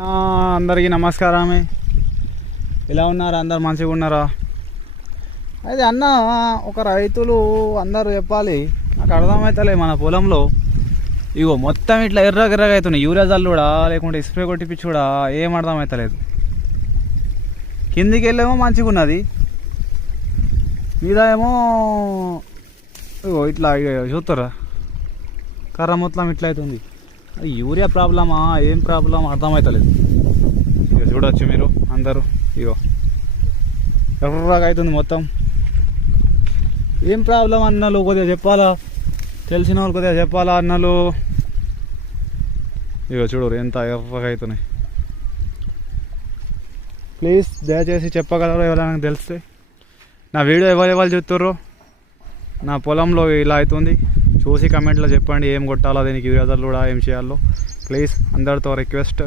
అందరికీ నమస్కారమే. ఎలా ఉన్నారు? అందరు మంచిగా ఉన్నారా? అయితే అన్న, ఒక రైతులు అందరూ చెప్పాలి, నాకు అర్థమవుతలే. మన పొలంలో ఇగో మొత్తం ఇట్లా ఎర్రగెర్రగా అవుతున్నాయి. యూరియా జల్లుడా లేకుంటే స్ప్రే కొట్టిపించుడా ఏం అర్థమవుతలేదు. కిందికి వెళ్ళేమో మంచిగా ఉన్నది, మీద ఏమో ఇగో ఇట్లా చూస్తారా కర్ర మొత్తం ఇట్లా అవుతుంది. యూరియా ప్రాబ్లమా ఏం ప్రాబ్లం అర్థమవుతలేదు. ఇక చూడవచ్చు మీరు అందరూ, ఇగో ఎర్రగా అవుతుంది మొత్తం. ఏం ప్రాబ్లం అన్నలు కొద్దిగా చెప్పాలా, తెలిసిన వాళ్ళు కొద్దిగా చెప్పాలా అన్నలు. ఇగో చూడరు ఎంత ఎర్రగా అవుతున్నాయి. ప్లీజ్ దయచేసి చెప్పగలరు ఎవరైనా తెలిస్తే. నా వీడియో ఎవరు చూస్తుర్రో, నా పొలంలో ఇలా అవుతుంది చూసి కమెంట్లో చెప్పండి. ఏం కొట్టాలో, దీనికి యూరియా కూడా ఏం చేయాలో ప్లీజ్ అందరితో రిక్వెస్ట్.